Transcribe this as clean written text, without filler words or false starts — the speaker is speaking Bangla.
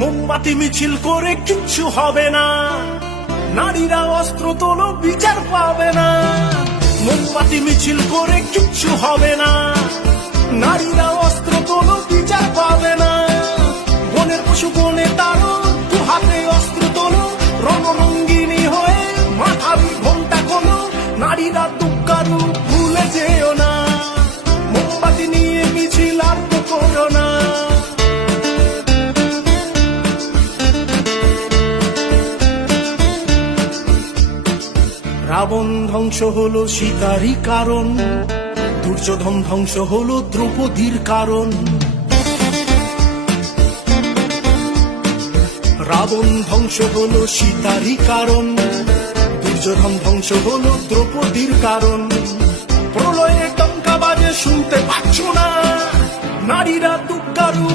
মোমবাতি মিছিল করে কিচ্ছু হবে না, নারীরা অস্ত্র তোলো বিচার পাবে না। মোমবাতি মিছিল করে কিচ্ছু হবে না, নারীরা অস্ত্র তোলো বিচার পাবে না। বনের পশু বনে তারো, দু হাতে অস্ত্র তোলো, রণরঙ্গিনী হয়ে মাথাবি ঘন্টা কোনো, নারীরা দুঃখারু ভুলে যেও না। মোমবাতি নিয়ে মিছিল আর তো করো না। রাবণ ধ্বংস হলো সীতারই কারণ, দুর্যোধন ধ্বংস হলো দ্রৌপদীর কারণ। রাবণ ধ্বংস হলো সীতারই কারণ, দুর্যোধন ধ্বংস হলো দ্রৌপদীর কারণ। প্রলয়ে টঙ্কা বাজে শুনতে পাচ্ছ না, নারীরা দুঃখারু